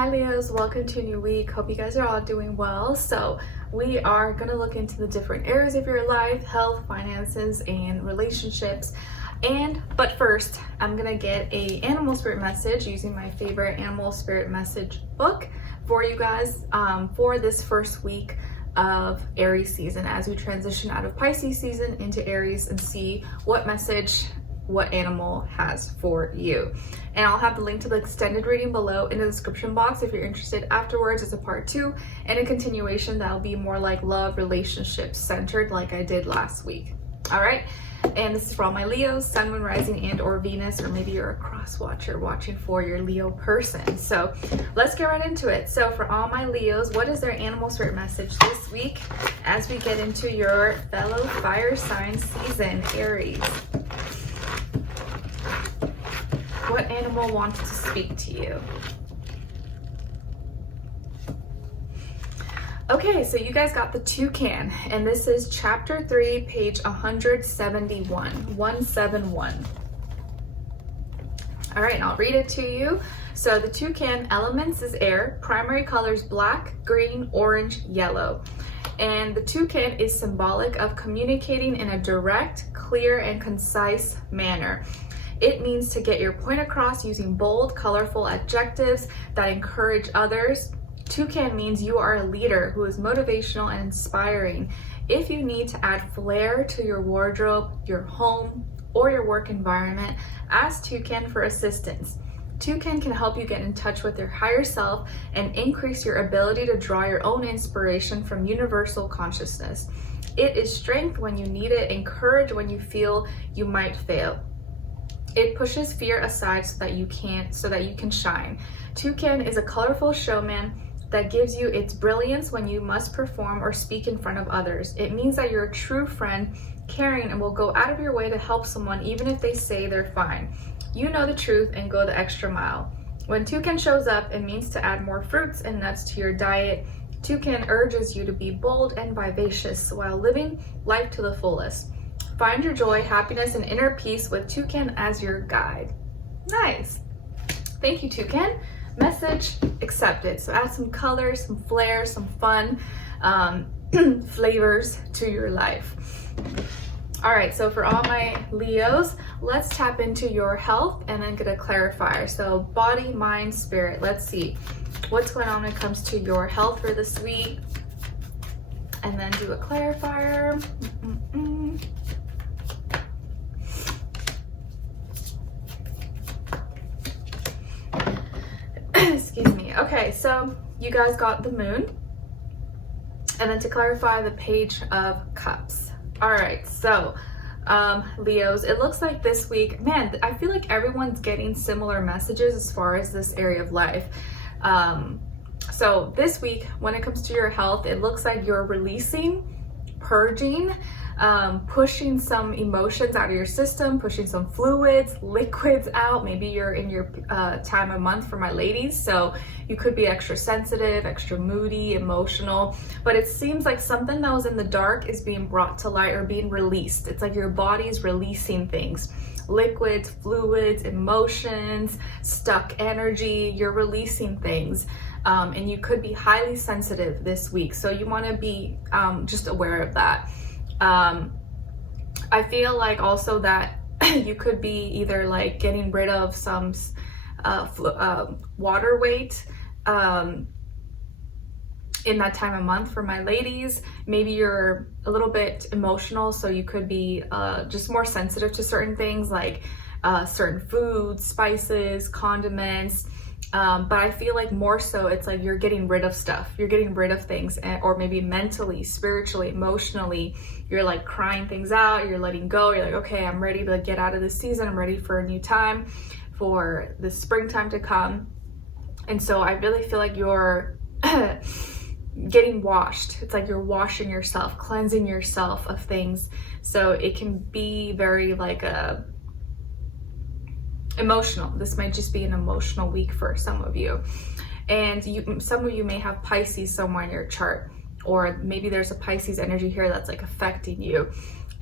Hi Leos, welcome to a new week. Hope you guys are all doing well. So we are going to look into the different areas of your life, health, finances, and relationships. But first, I'm going to get a animal spirit message using my favorite animal spirit message book for you guys for this first week of Aries season as we transition out of Pisces season into Aries and see what message what animal has for you. And I'll have the link to the extended reading below in the description box if you're interested afterwards as a part 2 and a continuation that'll be more like love relationships centered like I did last week. All right, and this is for all my Leos, Sun, Moon, Rising, and or Venus, or maybe you're a cross watcher watching for your Leo person. So let's get right into it. So for all my Leos, what is their animal spirit message this week as we get into your fellow fire sign season, Aries? What animal wants to speak to you? Okay, so you guys got the toucan, and this is chapter 3, page 171. All right, and I'll read it to you. So the toucan elements is air, primary colors black, green, orange, yellow. And the toucan is symbolic of communicating in a direct, clear, and concise manner. It means to get your point across using bold, colorful adjectives that encourage others. Toucan means you are a leader who is motivational and inspiring. If you need to add flair to your wardrobe, your home, or your work environment, ask Toucan for assistance. Toucan can help you get in touch with your higher self and increase your ability to draw your own inspiration from universal consciousness. It is strength when you need it and courage when you feel you might fail. It pushes fear aside so that you can shine. Toucan is a colorful showman that gives you its brilliance when you must perform or speak in front of others. It means that you're a true friend, caring, and will go out of your way to help someone even if they say they're fine. You know the truth and go the extra mile. When Toucan shows up, it means to add more fruits and nuts to your diet. Toucan urges you to be bold and vivacious while living life to the fullest. Find your joy, happiness, and inner peace with Toucan as your guide. Nice. Thank you, Toucan. Message accepted. So add some color, some flair, some fun flavors to your life. All right, so for all my Leos, let's tap into your health and then get a clarifier. So body, mind, spirit. Let's see what's going on when it comes to your health for this week. And then do a clarifier. Excuse me. Okay, so you guys got the moon. And then to clarify, the page of cups. All right, so Leos, it looks like this week, man, I feel like everyone's getting similar messages as far as this area of life. So this week, when it comes to your health, it looks like you're releasing, purging, pushing some emotions out of your system, pushing some fluids, liquids out. Maybe you're in your time of month for my ladies, so you could be extra sensitive, extra moody, emotional, but it seems like something that was in the dark is being brought to light or being released. It's like your body's releasing things. Liquids, fluids, emotions, stuck energy, you're releasing things. And you could be highly sensitive this week, so you want to be just aware of that. I feel like also that you could be either like getting rid of some water weight in that time of month for my ladies. Maybe you're a little bit emotional, so you could be just more sensitive to certain things like certain foods, spices, condiments. But I feel like more so it's like you're getting rid of stuff, you're getting rid of things, or maybe mentally, spiritually, emotionally, you're like crying things out, you're letting go, you're like, okay, I'm ready to get out of this season, I'm ready for a new time, for the springtime to come. And so I really feel like you're getting washed. It's like you're washing yourself, cleansing yourself of things. So it can be very like emotional. This might just be an emotional week for some of you. And some of you may have Pisces somewhere in your chart, or maybe there's a Pisces energy here that's like affecting you.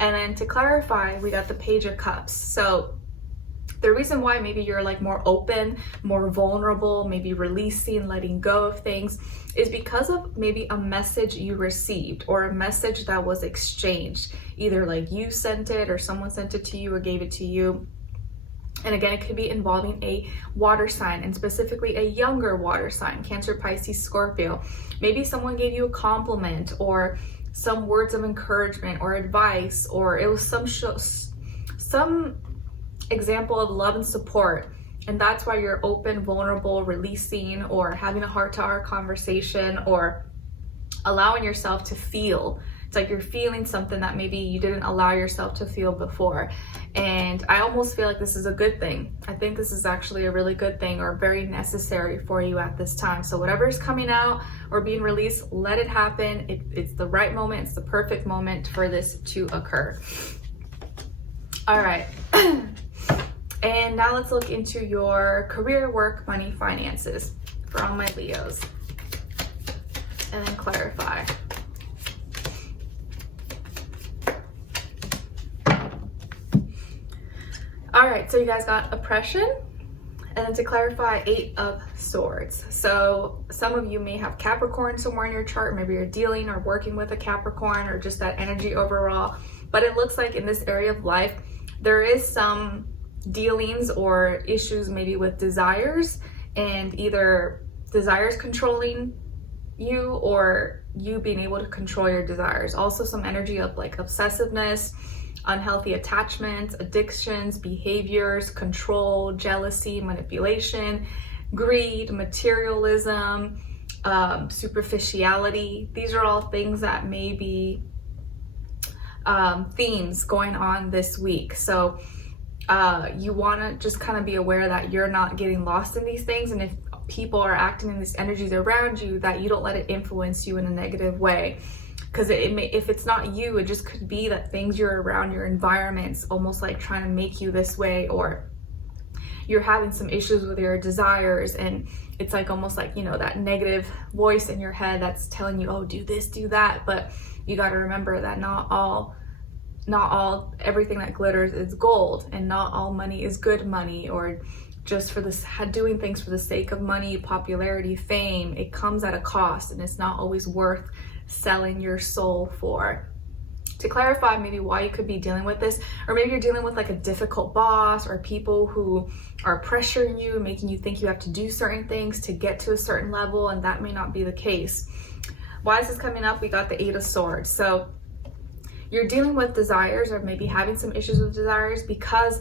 And then to clarify, we got the Page of Cups. So The reason why maybe you're like more open, more vulnerable, maybe releasing, letting go of things, is because of maybe a message you received or a message that was exchanged. Either like you sent it or someone sent it to you or gave it to you. And again, it could be involving a water sign, and specifically a younger water sign, Cancer, Pisces, Scorpio. Maybe someone gave you a compliment or some words of encouragement or advice, or it was some example of love and support. And that's why you're open, vulnerable, releasing, or having a heart-to-heart conversation, or allowing yourself to feel. It's like you're feeling something that maybe you didn't allow yourself to feel before. And I almost feel like this is a good thing. I think this is actually a really good thing, or very necessary for you at this time. So whatever is coming out or being released, let it happen. It's the right moment. It's the perfect moment for this to occur. All right. And now let's look into your career, work, money, finances for all my Leos. And then clarify. All right, so you guys got oppression, and then to clarify, 8 of Swords. So some of you may have Capricorn somewhere in your chart. Maybe you're dealing or working with a Capricorn, or just that energy overall. But it looks like in this area of life, there is some dealings or issues maybe with desires, and either desires controlling you or you being able to control your desires. Also some energy of like obsessiveness, unhealthy attachments, addictions, behaviors, control, jealousy, manipulation, greed, materialism, superficiality. These are all things that may be themes going on this week. So you want to just kind of be aware that you're not getting lost in these things, and if people are acting in these energies around you, that you don't let it influence you in a negative way. Because if it's not you, it just could be that things you're around, your environment's almost like trying to make you this way, or you're having some issues with your desires, and it's like almost like, you know, that negative voice in your head that's telling you, oh, do this, do that. But you got to remember that not all everything that glitters is gold, and not all money is good money, or just for this doing things for the sake of money, popularity, fame. It comes at a cost, and it's not always worth selling your soul for. To clarify maybe why you could be dealing with this, or maybe you're dealing with like a difficult boss, or people who are pressuring you, making you think you have to do certain things to get to a certain level, and that may not be the case. Why is this coming up? We got the 8 of Swords. So you're dealing with desires, or maybe having some issues with desires, because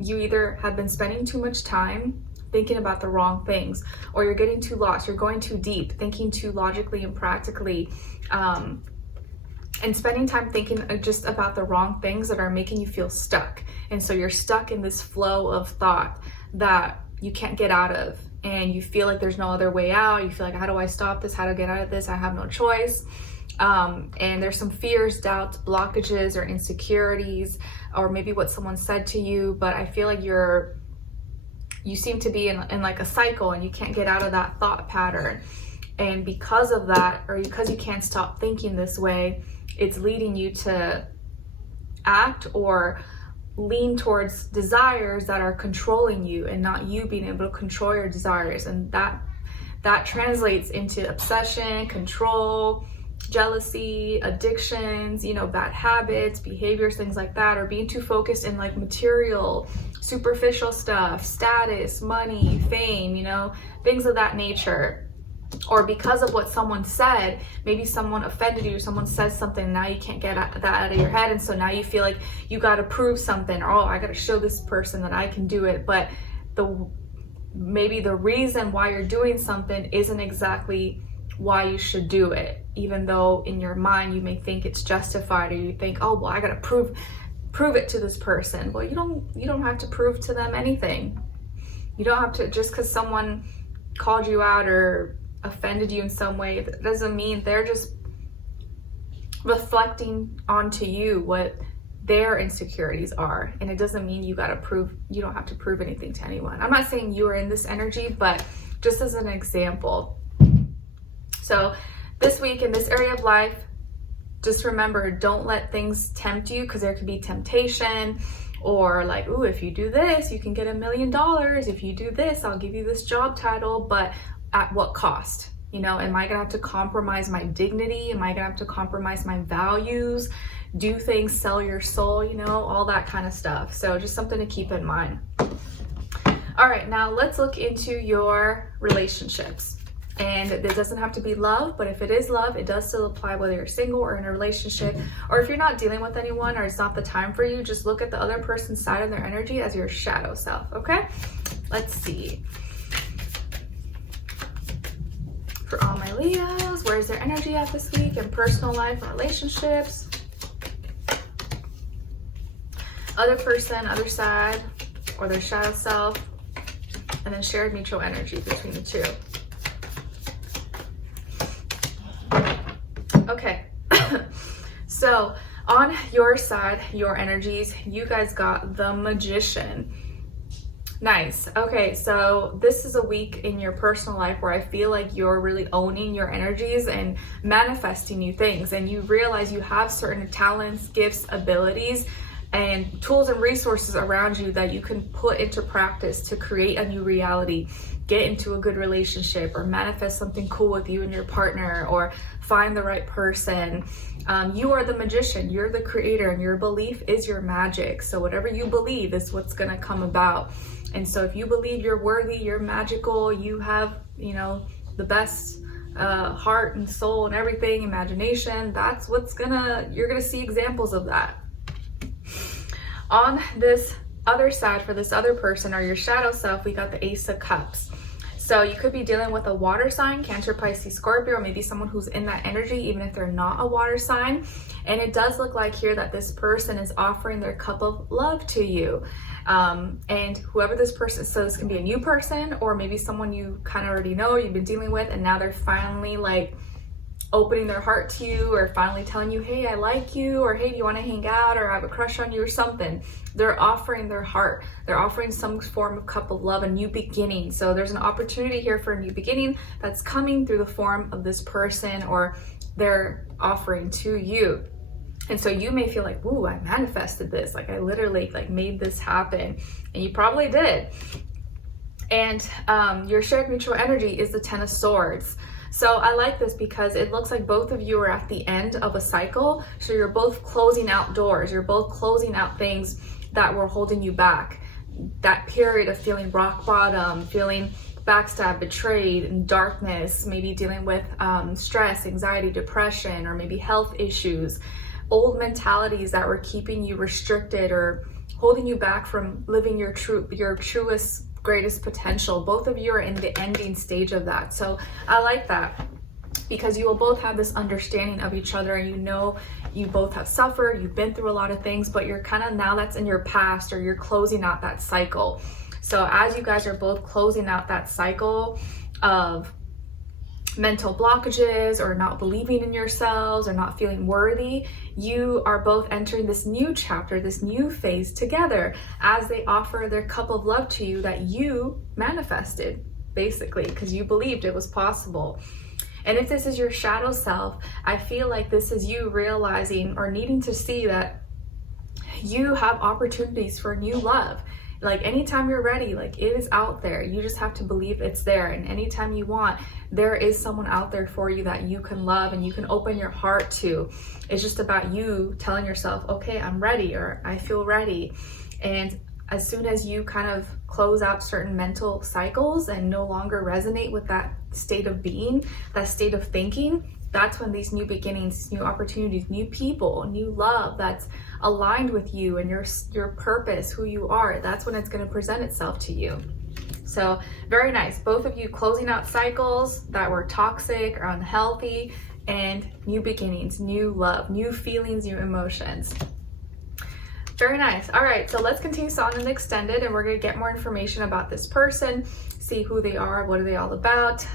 you either have been spending too much time thinking about the wrong things, or you're getting too lost, you're going too deep, thinking too logically and practically, and spending time thinking just about the wrong things that are making you feel stuck. And so you're stuck in this flow of thought that you can't get out of, and you feel like there's no other way out. You feel like, how do I stop this? How to get out of this? I have no choice. And there's some fears, doubts, blockages, or insecurities, or maybe what someone said to you. But I feel like you seem to be in like a cycle, and you can't get out of that thought pattern. And because of that, or because you can't stop thinking this way, it's leading you to act or lean towards desires that are controlling you, and not you being able to control your desires. And that translates into obsession, control, jealousy, addictions, you know, bad habits, behaviors, things like that, or being too focused in like material, superficial stuff, status, money, fame, you know, things of that nature. Or because of what someone said, maybe someone offended you, or someone says something, and now you can't get that out of your head, and so now you feel like you got to prove something, or, oh, I got to show this person that I can do it. But maybe the reason why you're doing something isn't exactly why you should do it, even though in your mind you may think it's justified, or you think, oh, well, I got to prove it to this person. Well, you don't have to prove to them anything. You don't have to, just because someone called you out or offended you in some way, that doesn't mean they're just reflecting onto you what their insecurities are. And it doesn't mean you don't have to prove anything to anyone. I'm not saying you are in this energy, but just as an example. So this week in this area of life, just remember, don't let things tempt you, because there could be temptation, or like, ooh, if you do this, you can get $1 million. If you do this, I'll give you this job title, but at what cost? You know, am I gonna have to compromise my dignity? Am I gonna have to compromise my values? Do things, sell your soul, you know, all that kind of stuff. So just something to keep in mind. All right, now let's look into your relationships. And it doesn't have to be love, but if it is love, it does still apply whether you're single or in a relationship, or if you're not dealing with anyone or it's not the time for you, just look at the other person's side of their energy as your shadow self, okay? Let's see. For all my Leos, where's their energy at this week in personal life and relationships? Other person, other side, or their shadow self, and then shared mutual energy between the two. Okay, so on your side, your energies, you guys got the Magician. Nice. Okay, so this is a week in your personal life where I feel like you're really owning your energies and manifesting new things, and you realize you have certain talents, gifts, abilities, and tools and resources around you that you can put into practice to create a new reality, get into a good relationship, or manifest something cool with you and your partner, or find the right person. You are the magician, you're the creator, and your belief is your magic. So whatever you believe is what's gonna come about. And so if you believe you're worthy, you're magical, you have, you know, the best heart and soul and everything, imagination, that's what's you're gonna see examples of that. On this other side, for this other person or your shadow self, we got the Ace of Cups. So you could be dealing with a water sign, Cancer, Pisces, Scorpio, or maybe someone who's in that energy, even if they're not a water sign. And it does look like here that this person is offering their cup of love to you. And whoever this person is, so this can be a new person, or maybe someone you kind of already know, you've been dealing with, and now they're finally like opening their heart to you, or finally telling you, hey, I like you, or hey, do you want to hang out, or I have a crush on you, or something. They're offering their heart. They're offering some form of cup of love, a new beginning. So there's an opportunity here for a new beginning that's coming through the form of this person, or they're offering to you. And so you may feel like, ooh, I manifested this. Like I literally like made this happen. And you probably did. And your shared mutual energy is the Ten of Swords. So I like this because it looks like both of you are at the end of a cycle. So you're both closing out doors. You're both closing out things that were holding you back. That period of feeling rock bottom, feeling backstabbed, betrayed, in darkness, maybe dealing with stress, anxiety, depression, or maybe health issues, old mentalities that were keeping you restricted or holding you back from living your truest, greatest potential. Both of you are in the ending stage of that. So I like that because you will both have this understanding of each other, and you know you both have suffered, you've been through a lot of things, but you're kind of now that's in your past, or you're closing out that cycle. So as you guys are both closing out that cycle of mental blockages or not believing in yourselves or not feeling worthy, you are both entering this new chapter, this new phase together as they offer their cup of love to you that you manifested, basically, because you believed it was possible. And if this is your shadow self, I feel like this is you realizing or needing to see that you have opportunities for new love. Like anytime you're ready, like it is out there. You just have to believe it's there. And anytime you want, there is someone out there for you that you can love and you can open your heart to. It's just about you telling yourself, okay, I'm ready, or I feel ready. And as soon as you kind of close out certain mental cycles and no longer resonate with that state of being, that state of thinking, that's when these new beginnings, new opportunities, new people, new love that's aligned with you and your purpose, who you are, that's when it's going to present itself to you. So very nice. Both of you closing out cycles that were toxic or unhealthy, and new beginnings, new love, new feelings, new emotions. Very nice. All right, so let's continue on in the extended, and we're going to get more information about this person, see who they are, what are they all about,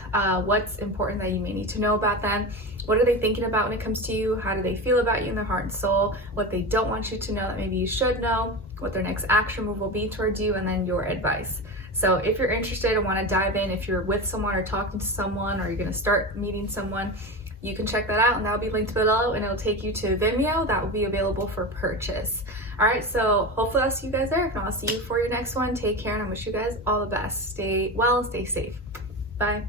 what's important that you may need to know about them, what are they thinking about when it comes to you, how do they feel about you in their heart and soul, what they don't want you to know that maybe you should know, what their next action move will be towards you, and then your advice. So if you're interested and want to dive in, if you're with someone or talking to someone, or you're going to start meeting someone, you can check that out, and that'll be linked below, and it'll take you to Vimeo that will be available for purchase. All right, so hopefully I'll see you guys there. If not, I'll see you for your next one. Take care, and I wish you guys all the best. Stay well, stay safe. Bye.